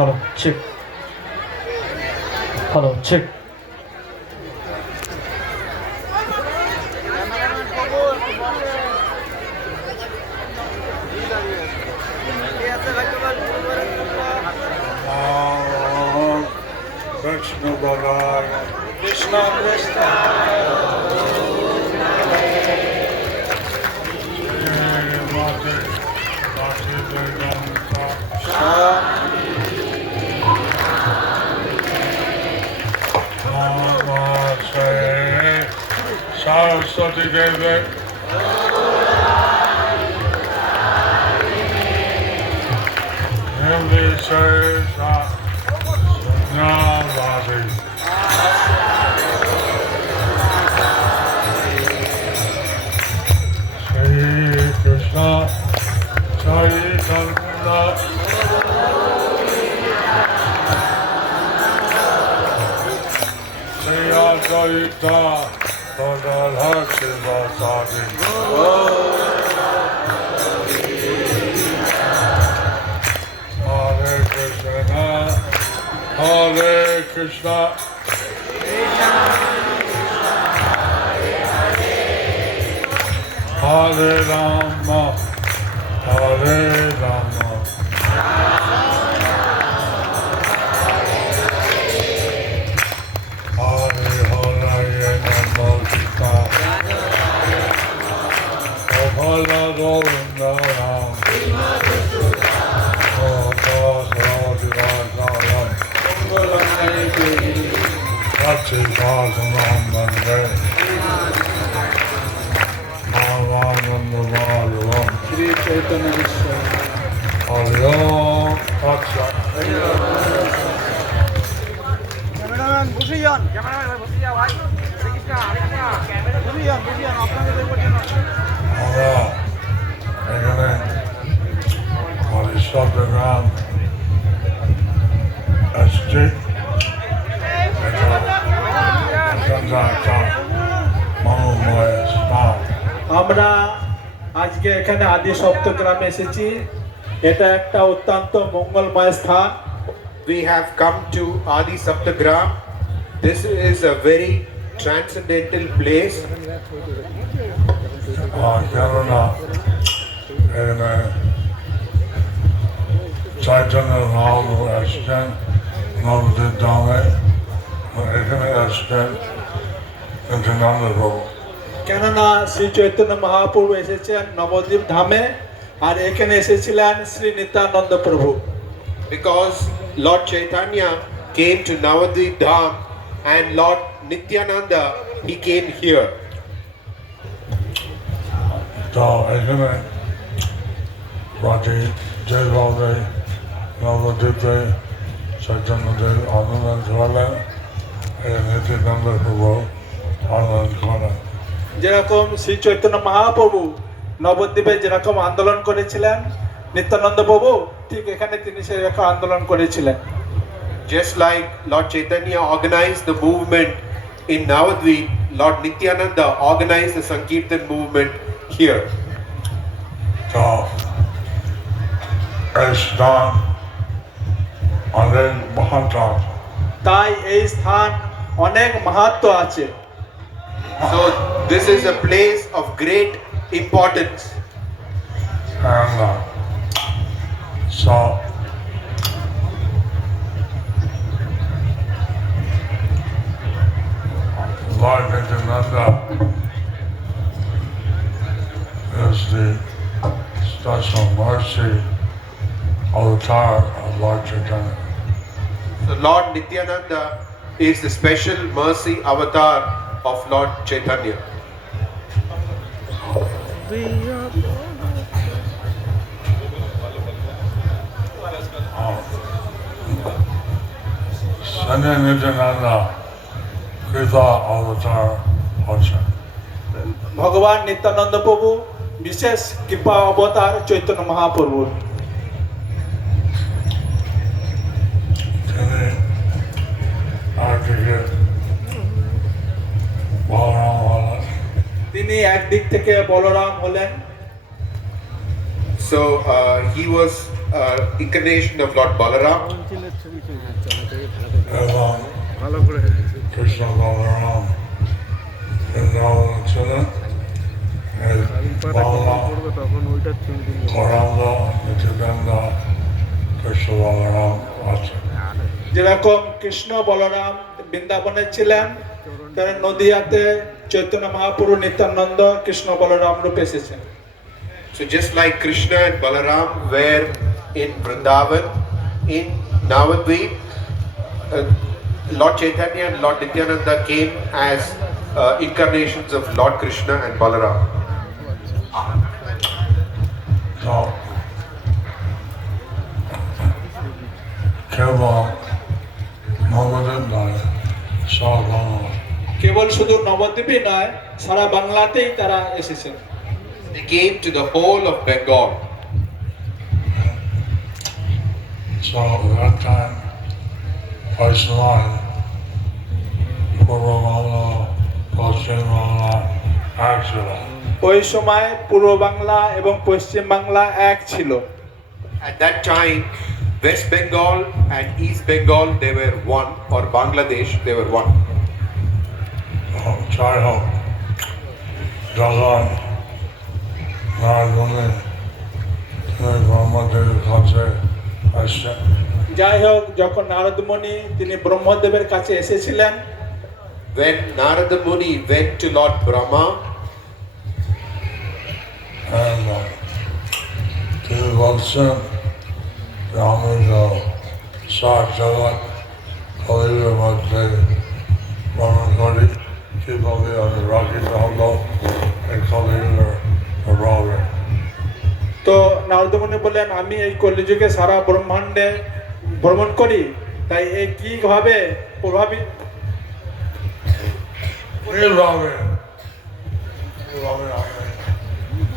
Hello, check. Hello, check. Krishna Bhagavan Krishna Krishna. Mate Vedanta Namaste Saraswati Devi Namaste Namaste Shri Krishna Chaitanya Shri Advaita Gadadhar Sivasadi Hare Krishna Hare Krishna Hare Rama Hare Rama Hare Hare Namaskar Gopala Govinda Ram Sachi Bhajanam Mande Bhavananda Bhagavam Shri Chaitanya Vishwa. Hare Om Tatsat cameraman বসে যান, cameraman বসে যা ভাই। শ্রীকৃষ্ণ হরে কৃষ্ণ। বসে যান, আপনাকে দেখবো কেন? আমরা এখানে হরিশব্দগ্রাম এসছি একটা মনোময় স্থান আমরা আজকে এখানে আদি সপ্তগ্রামে এসেছি। এটা একটা অত্যন্ত মঙ্গলময় স্থান। We have come to Adi Saptagram. This is a very transcendental place. কেননা এখানে চৈতন্য মহাপ্রভু এসছেন নবদ্বীপ ধামে এখানে এসছেন নন্দপ্রভু কেননা শ্রী চৈতন্য মহাপ্রভু এসেছেন নবদ্বীপ ধামে, আর এখানে এসেছিলেন শ্রী নিত্যানন্দ প্রভু। Because Lord Chaitanya came to Navadvip Dham and Lord Nityananda, he came here. তো এখানে প্রাচী যেভাবে নবদ্বীপে চৈতন্যদেব আন্দোলন করলেন নিত্যানন্দ প্রভু আন্দোলন করেন যেরকম শ্রী চৈতন্য মহাপ্রভু নবদ্বীপে যেরকম আন্দোলন করেছিলেন নিত্যানন্দ প্রভু, ঠিক এখানে তিনি সেরকম আন্দোলন করেছিলেন। Just like Lord Chaitanya organized the movement in Navadvip, Lord Nityananda organized the Sankirtan movement here. তো এই স্থান অনেক মহাত্মা তাই এই স্থান অনেক মাহাত্ম্য আছে। So this is a place of great importance. and so Lord Nityananda is the special mercy avatar of Lord Chaitanya. So Lord Nityananda is the special mercy avatar of Lord Chaitanya. Sanya Nityananda Kripa avatar হচ্ছেন ভগবান নিত্যানন্দ প্রভু বিশেষ কৃপা অবতার চৈতন্য মহাপ্রভুর। তিনি একদিকে বলরাম হলেন তিনি একদিক থেকে বলরাম হলেন। So he was incarnation of Lord Balaram. এবং কৃষ্ণ বলরাম বৃন্দাবন ছিলেন এই বাংলা গৌরাঙ্গ নিত্যানন্দ কৃষ্ণ বলরাম আছে। যেরকম কৃষ্ণ বলরাম বৃন্দাবনে ছিলেন, তারা নদিয়াতে চৈতন্য মহাপ্রভু নিত্যানন্দ কৃষ্ণ বলরাম রূপে এসেছেন। So just like Krishna and Balaram were in Vrindavan, in Navadvip, Lord Chaitanya and Lord Nityananda came as incarnations of Lord Krishna and Balaram. তো কেবল নবদ্বীপ নয় সব বাংলা কেবল শুধু নবদ্বীপই নয়, সারা বাংলাতেই তারা এসেছেন। They came to the whole of Bengal. So at that time, Vaishnava, Purva Bangla, Paschim Bangla, actually, ওই সময় পূর্ব বাংলা এবং পশ্চিম বাংলা এক ছিল। At that time, West Bengal and East Bengal, they were one, or Bangladesh, they were one. যাই হোক, যখন নারদমুনি তিনি ব্রহ্মদেবের কাছে আসছেন, যাই হোক, যখন নারদমুনি তিনি ব্রহ্মদেবের কাছে এসেছিলেন, When Narada Muni went to Lord Brahma, and তিনি বলছেন যে আমি তো সাত জগৎ কলির মধ্যে ভ্রমণ করি, কীভাবে আমি রাখিত হলো এই কলির প্রভাবে। তো নারদমুনি বললেন, আমি এই কলিযুগে সারা ব্রহ্মাণ্ডে ভ্রমণ করি, তাই এই কিভাবে প্রভাবিত কীভাবে আমি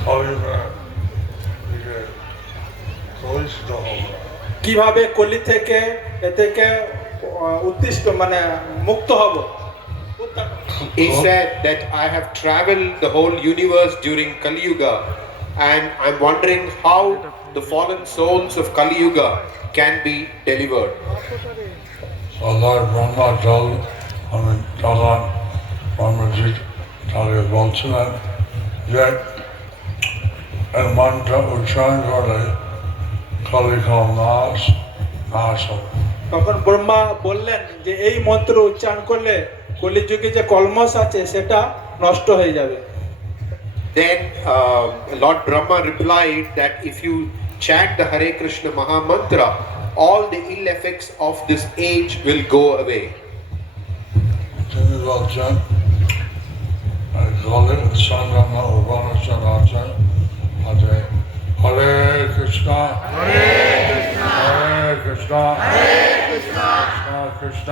কলির দিকে কলিষ্ঠ হবো। কিভাবে কলি থেকে এ থেকে উদ্দিষ্ট মানে মুক্ত হব। he said that I have traveled the whole universe during Kali Yuga, and I'm wondering how the fallen souls of Kali Yuga can be delivered. সদার Brahma জল আমি তখন ব্রহ্মজি তাকে বলছিলেন যে এই মন্ত্র উচ্চারণ করে কলিকাল নাশ হবে। তখন ব্রহ্মা বললেন যে এই মন্ত্র উচ্চারণ করলে কলিযুগে যে কলমশ আছে সেটা নষ্ট হয়ে যাবে। Then Lord Brahma replied that if you chant the Hare Krishna Maha Mantra, all the ill effects of this age will go away. তিনি বলছেন কলি সংগ্রাম উপনিষদ আছে আছে হরে কৃষ্ণ হরে কৃষ্ণ কৃষ্ণ কৃষ্ণ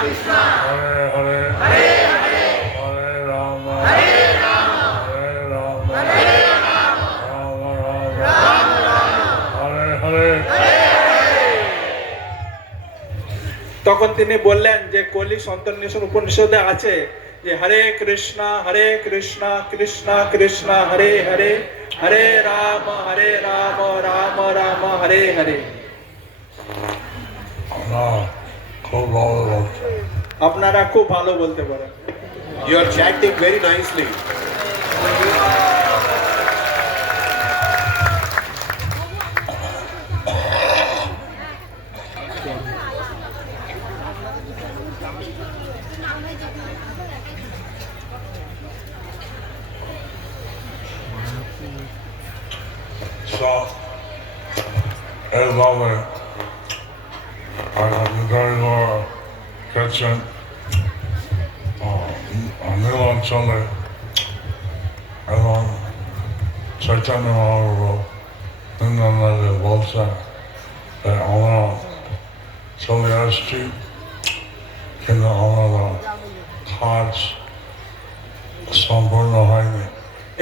কৃষ্ণ হরে হরে হরে রাম হরে রাম রাম রাম হরে হরে। তখন তিনি বললেন যে কলি সন্তন্যেশ্বর উপনিষদে আছে যে হরে কৃষ্ণ কৃষ্ণ কৃষ্ণ হরে হরে, হরে রাম রাম রাম হরে হরে। আমরা খুব ভালো বলছি। আপনারা খুব ভালো বলতে পারেন। You are chanting very nicely. So, এইভাবে বিদায়গড় গেছেন নীল অঞ্চলে এবং চৈতন্য মহাপ্রভু নিত্যানন্দকে বলছেন যে আমরা চলে আসছি, কিন্তু আমরা কাজ সম্পূর্ণ হয়নি।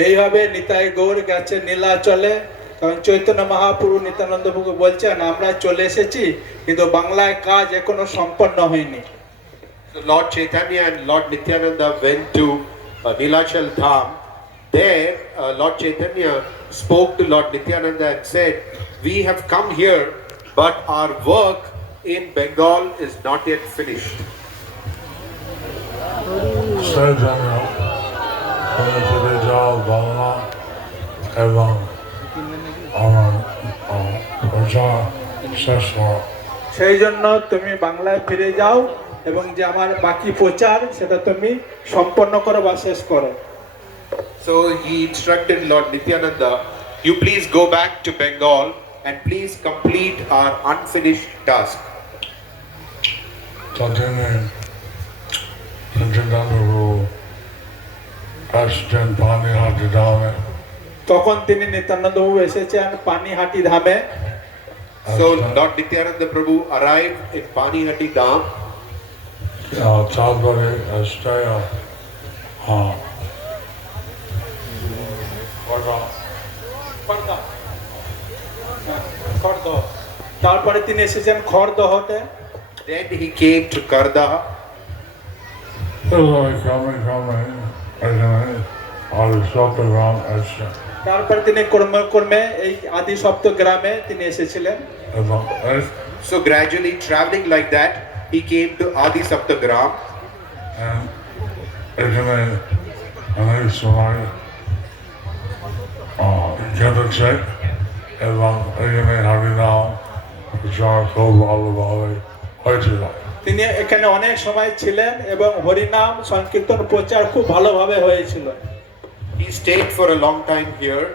এইভাবে নিতাই গৌর গেছে নীলাচলে, কারণ চৈতন্য মহাপ্রভু নিত্যানন্দ প্রভু বলছেন আমরা চলে এসেছি, কিন্তু বাংলায় কাজ এখনো সম্পন্ন হয়নি। So Lord Chaitanya and Lord Nityananda went to Nilachal Dham, there Lord Chaitanya spoke to Lord Nityananda and said, "We have come here, but our work in Bengal is not yet finished." সেই জন্য তুমি ফিরে যাও বাংলা এবং আমার প্রচার শেষ করো। সেই জন্য তুমি বাংলায় ফিরে যাও এবং যে আমার বাকি প্রচার সেটা তুমি সম্পন্ন করো বা শেষ করো। So he instructed Lord Nityananda, "You please go back to Bengal and please complete our unfinished task." তো তিনি নিত্যানন্দ আসছেন পানিহাটি ধামে। তখন তিনি নিত্যানন্দ বাবু এসেছেন পানিহাটি ধামে। So Lord Nityananda Prabhu arrived in Panihati Dham. তারপরে আসতে তারপরে তিনি এসেছেন খড়দহতে। Then he came to Kardaha. Chittagong আসছে তারপরে তিনি ক্রমে ক্রমে এই আদি সপ্ত গ্রামে তিনি এসেছিলেন। এবং So gradually traveling like that, he came to Adi Saptagram. এখানে অনেক সময় কেটেছে এবং এখানে হরিনাম প্রচার খুব ভালোভাবে হয়েছিল। তিনি এখানে অনেক সময় ছিলেন এবং হরিনাম সংকীর্তন প্রচার খুব ভালোভাবে হয়েছিল। He stayed for a long time here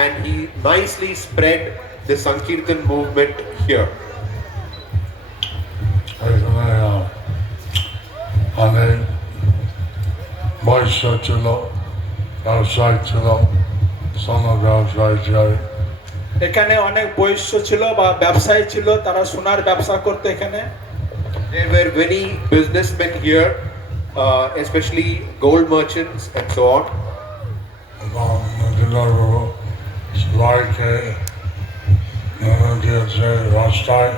and he nicely spread the Sankirtan movement here. এখানে অনেক বৈশ্য ছিল, ব্যবসায়ী ছিল, সোনা ব্যবসায়ী ছিল। এখানে অনেক বৈশ্য ছিল বা ব্যবসায়ী ছিল, তারা সোনার ব্যবসা করতে এখানে। There were many businessmen here, especially gold merchants and so on. এবং নদীবাবু সবাইকে দিয়েছে রাস্তায়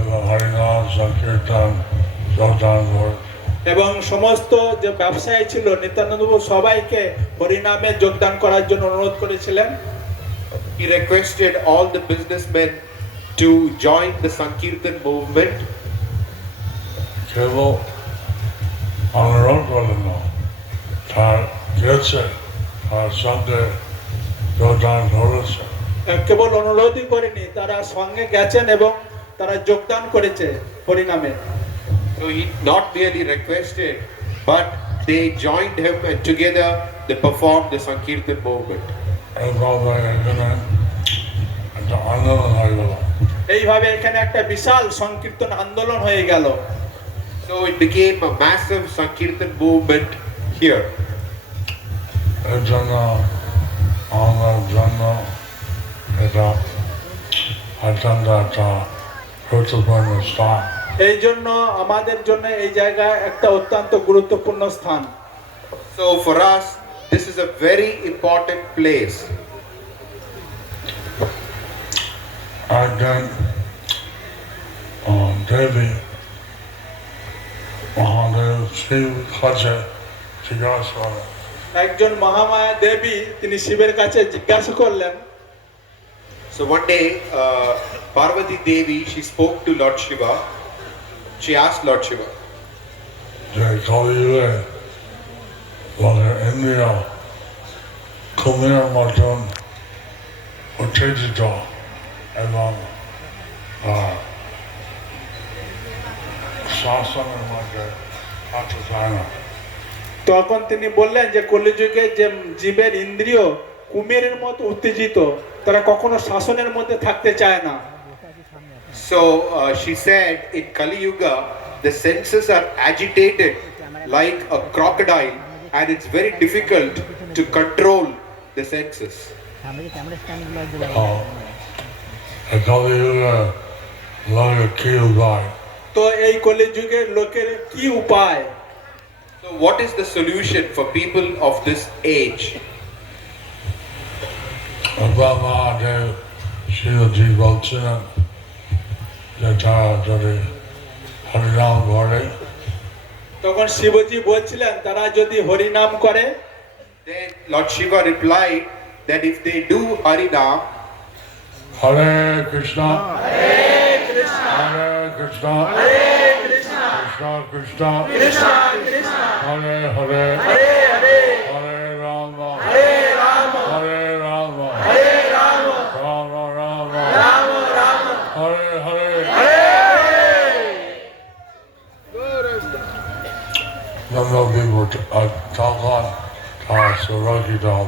এবং হরিনাম সংকীর্তন যোগদান করে। এবং সমস্ত যে ব্যবসায়ী ছিল নিত্যানন্দ বাবু সবাইকে হরিনামে যোগদান করার জন্য অনুরোধ করেছিলেন। He requested all the businessmen to join the Sankirtan movement. কেবল অনুরোধ করলেন না, তার গেছে তার সঙ্গে যোগদান করেছে। কেবল অনুরোধই করেনি, তারা সঙ্গে গেছেন এবং তারা যোগদান করেছে হরিনামে। So he not merely requested, but they joined him and together they performed the Sankirtan movement. এইভাবে এখানে একটা আন্দোলন হয়ে গেল। এইভাবে এখানে একটা বিশাল সংকীর্তন আন্দোলন হয়ে গেল। So it became a massive Sankirtan movement here. এর জন্য আমার জন্য এটা অত্যন্ত একটা গুরুত্বপূর্ণ স্থান। এই জন্য আমাদের জন্য এই জায়গা একটা অত্যন্ত গুরুত্বপূর্ণ স্থান। So for us, this is a very important place. একদিন দেবী মহাদেব শিব কাছে জিজ্ঞাসা করে, একজন মহামায়া দেবী তিনি শিবের কাছে জিজ্ঞাসা করলেন। So one day, Parvati Devi, she spoke to Lord Shiva. She asked Lord Shiva, যে কলিযুগে বলে ইন্দ্রিয় কুমির মতন উত্তেজিত এবং শাসনের মধ্যে থাকতে চায় না। তখন তিনি বললেন যে কলিযুগে যে জীবের ইন্দ্রিয় কুমিরের মতো উত্তেজিত, তারা কখনো শাসনের মধ্যে থাকতে চায় না। so she said, in Kali Yuga, the senses are agitated like a crocodile and it's very difficult to control the senses. কলিযুগে লোকের কি উপায়? তো এই কলিযুগের লোকের কি উপায়? So what is the solution for people of this age? Mahadev শিবজি বলছিলেন যে তারা যদি হরিনাম করে, তখন শিবজি বলছিলেন তারা যদি হরিনাম করে, Then Lord Shiva replied that if they do Harinam, Hare Krishna, Hare Krishna, Krishna Krishna, Hare Hare, Hare Rama, Hare Rama, Rama Rama, Hare Hare. Namavi Bhutakakan Surakidam.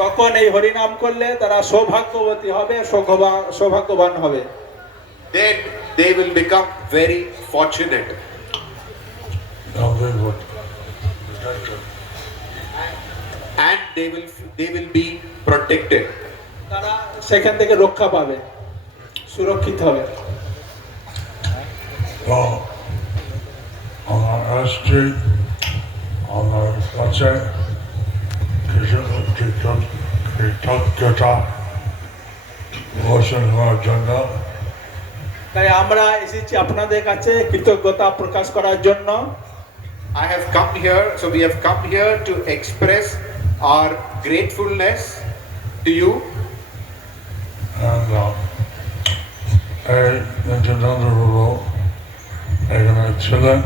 তখন এই হরিনাম করলে তারা সৌভাগ্যবতী হবে, সৌভাগ্যবান হবে। then they will become very fortunate. Namavi Bhut. And they will be protected. তারা সেখান থেকে রক্ষা পাবে, সুরক্ষিত হবে। So, on our street, on our website, Kritakata, motion হওয়ার জন্য তাই আমরা এসেছি আপনাদের কাছে কৃতজ্ঞতা প্রকাশ করার জন্য। I have come here, so we have come here to express our gratefulness to you. and এই নিত্যানন্দ প্রভু এখানে ছিলেন,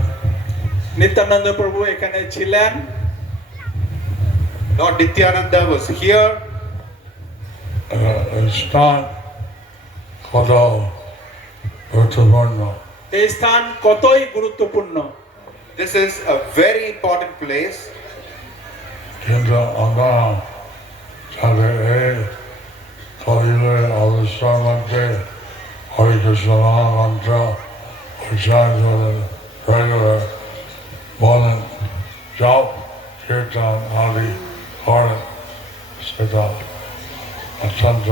নিত্যানন্দ প্রভু এখানে ছিলেন, Lord Nityananda was here. স্থান কত গুরুত্বপূর্ণ, এই স্থান কতই গুরুত্বপূর্ণ। This is a very important place. কিন্তু আমরা তাদের এই কলিযুগের অবস্থার মধ্যে হরে কৃষ্ণ মহামন্ত্র উচ্চারণ করেন, রেগুলার বলেন, জপ কীর্তন আদি করেন, সেটা অত্যন্ত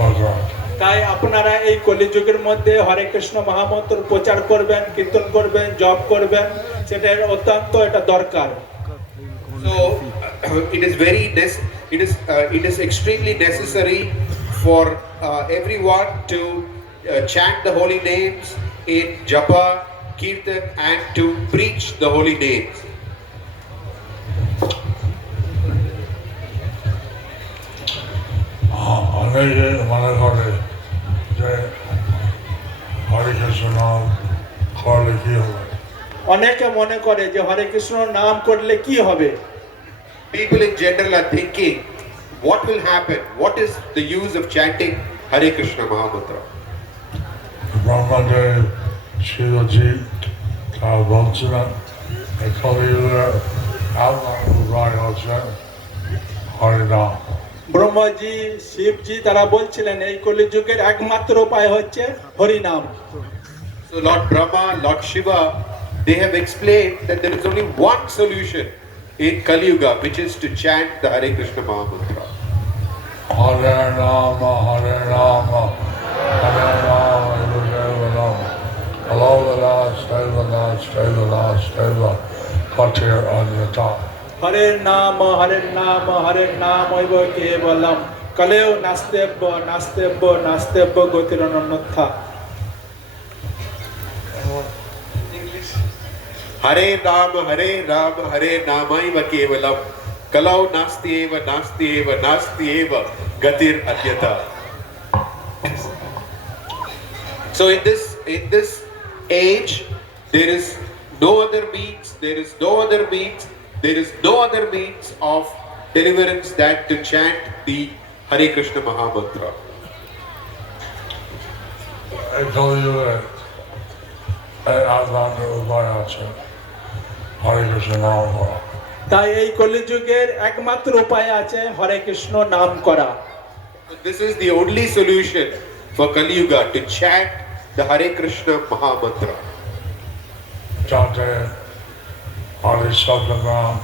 দরকার। তাই আপনারা এই কলিযুগের মধ্যে হরে কৃষ্ণ মহামন্ত্র প্রচার করবেন, কীর্তন করবেন, জপ করবেন, সেটা অত্যন্ত এটা দরকার। So it is extremely necessary for everyone to chant the holy names in japa, kirtan, and to preach the holy names. অনেকে মনে করে যে হরে কৃষ্ণ নাম করলে কি হবে, অনেকে মনে করে যে হরে কৃষ্ণ নাম করলে কি হবে। People in general are thinking, what will happen? What is the use of chanting Hare Krishna Mahamantra? Brahmadev শিবজি তারা বলছিলেন এই কলিযুগের একমাত্র উপায় হচ্ছে হরিনাম। ব্রহ্মাজি, শিবজি তারা বলছিলেন এই কলিযুগের একমাত্র উপায় হচ্ছে হরিনাম। So Lord Brahma, Lord Shiva, they have explained that there is only one solution in Kali Yuga, which is to chant the Hare Krishna Mahamantra. Hare Rama, Hare Rama, Hare Rama, Hare Rama. Hello, Steva, Katir on the top. হরের নাম হরের নাম হইব কেবলম, কলেও নাস্তেব্য গতির অনন্যথা। Hare Rama, Hare Namaiva Kevalam. Kalau nasti eva gatir adyata. So in this age, there is no other means of deliverance than to chant the Hare Krishna Mahamantra. এই কলিযুগে এই একমাত্র উপায় আছে হরে কৃষ্ণ নাম করা। তাই এই কলিযুগের একমাত্র উপায় আছে হরে কৃষ্ণ নাম করা। This is the only solution for Kali Yuga, to chant the Hare Krishna Mahamantra. যাতে হরে সপ্তগ্রাম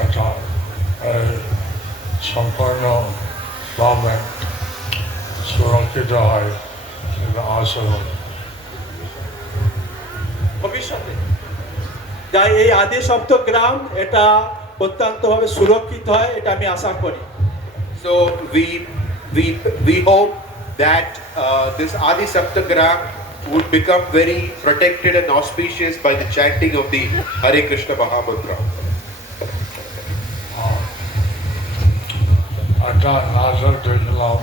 অর্থাৎ এই সম্পূর্ণ ভাবে সুরক্ষিত হয়, সেটা আশা করি। ভবিষ্যতে তাই এই আদি সপ্তগ্রাম এটা অত্যন্তভাবে সুরক্ষিত হয়, এটা আমি আশা করি। So we hope that this Adi Saptagram would become very protected and auspicious by the chanting of the Hare Krishna Mahamantra. একটা নাটক দেখলাম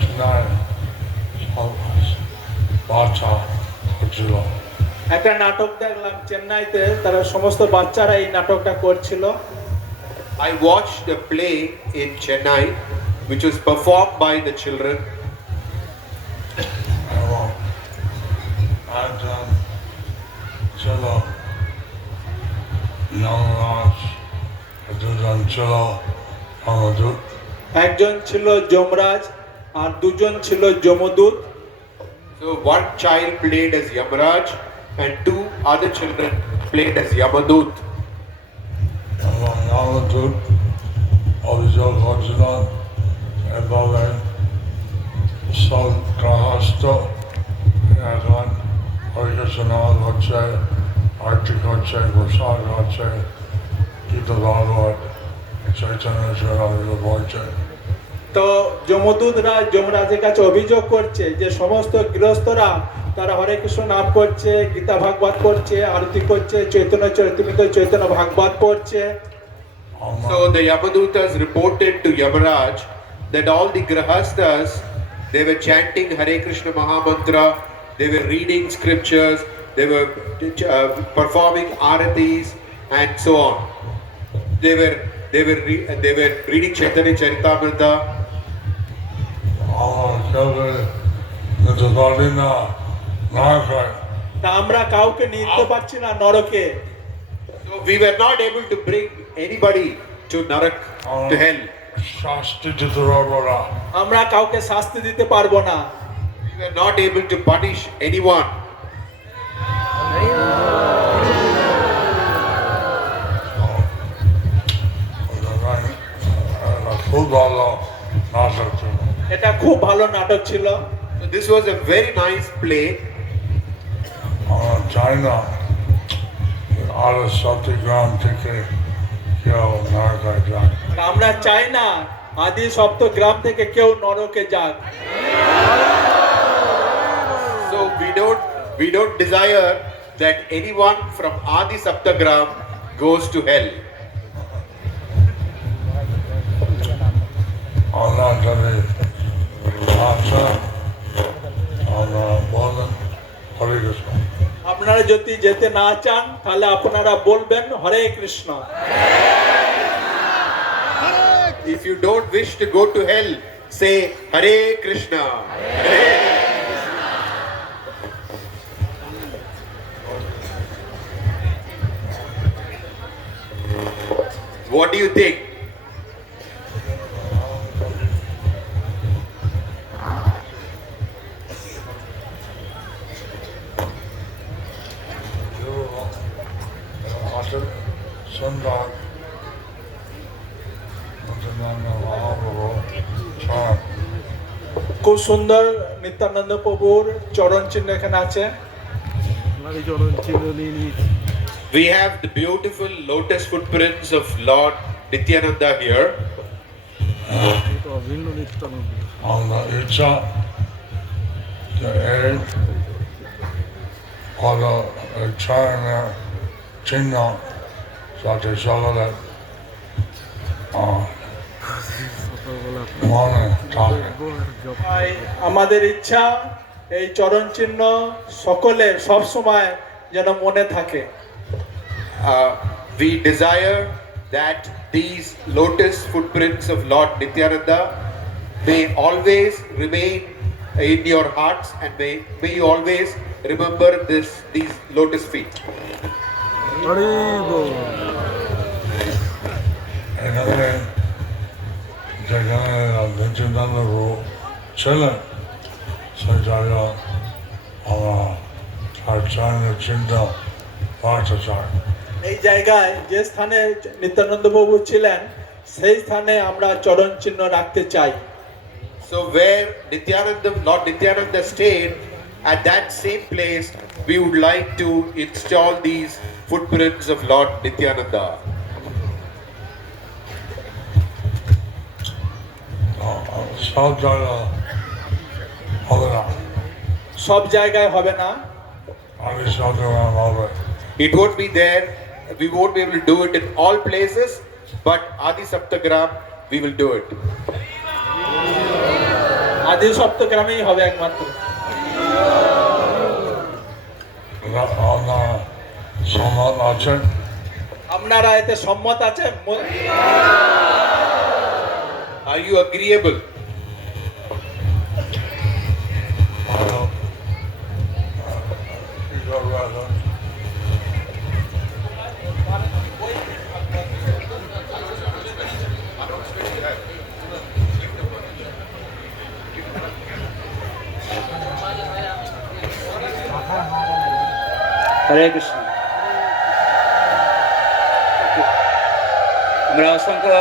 চেন্নাই সব বাচ্চা হচ্ছিল একটা নাটক দেখলাম চেন্নাইতে, তারা সমস্ত বাচ্চারা এই নাটকটা করছিল। I watched a play in Chennai which was performed by the children. এবং একজন ছিল যমরাজ, দুজন ছিল যমদূত। একজন ছিল যমরাজ আর দুজন ছিল যমদূত। So one child played as Yamaraj and two other children played as Yamadut. এবং যমদূত অভিযোগ করছিলেন এভাবে সব গ্রহস্থ এখন হরিকৃষ্ণ নামাজ হচ্ছে, আরতি করছে, প্রসাদ হচ্ছে, গীত ভাগবত, চৈতন্য চরণে বলছে। তো যমদূতরা যমরাজের কাছে অভিযোগ করছে যে সমস্ত গৃহস্থরা তারা হরে কৃষ্ণ নাম করছে, গীতা ভাগবত করছে, আরতি করছে, চৈতন্য চরিতামৃত চৈতন্য ভাগবত পড়ছে। So the Yamadutas reported to Yamaraj that all the grahasthas, they were chanting Hare Krishna Mahamantra, they were reading scriptures, they were performing aratis and so on. They were reading Chaitanya Charitamrita. আমার কেউকে নিতে পারি না, না খায়। তা আমরা কাউকে নিতে পারছি না নরকে। So we were not able to bring anybody to Narak, to hell. শাস্তি দিতে পারবো না। আমরা কাউকে শাস্তি দিতে পারবো না। We were not able to punish anyone. খুব ভালো নাটক ছিল। এটা খুব ভালো নাটক ছিল। So this was a very nice play. আমরা চাই না আর সত্যগ্রাম থেকে কেউ নরকে যাক। আর আমরা চাই না আদি সপ্ত গ্রাম থেকে কেউ নরকে যাক। So we don't desire that anyone from Adi Saptagram goes to hell. আমরা যদি আচ্ছা আমরা বলেন হরে কৃষ্ণ। আপনারা যদি যেতে না চান তাহলে আপনারা বলবেন হরে Krishna. If you don't wish to go to hell, say Hare Krishna. Hare What do you think? আসল সুন্দর খুব সুন্দর নিত্যানন্দ প্রভুর চরণ চিহ্ন এখানে আছে। We have the beautiful lotus footprints of Lord Nityananda here. আমরা ইচ্ছা এই হলো চরণের চিহ্ন যাতে সকলে মনে থাকে। তাই আমাদের ইচ্ছা এই চরণ চিহ্ন সকলের সব সময় যেন মনে থাকে। We desire that these lotus footprints of Lord Nityananda may always remain in your hearts and may you always remember these lotus feet. এখানে যেখানে নিত্যানন্দ ছিলেন সেই জায়গায় আমরা তার চরণের চিহ্ন রাখতে চাই। এই জায়গায় যে স্থানে নিত্যানন্দ প্রভু ছিলেন সেই স্থানে আমরা চরণ চিহ্ন রাখতে চাই। So where Lord Nityananda stayed, at that same place we would like to install these footprints of Lord Nityananda. সব জায়গায় হবে না, সব জায়গায় হবে না, আমি সব জায়গায় হবে। It won't be there. We won't be able to do it in all places, but Adi Saptagram we will do it. আদি সপ্ত গ্রামেই হবে একমাত্র। আমরা সম্মত আছেন? আপনারা এতে সম্মত আছেন? Are you agreeable? হরে কৃষ্ণ। আমরা অসংখ্য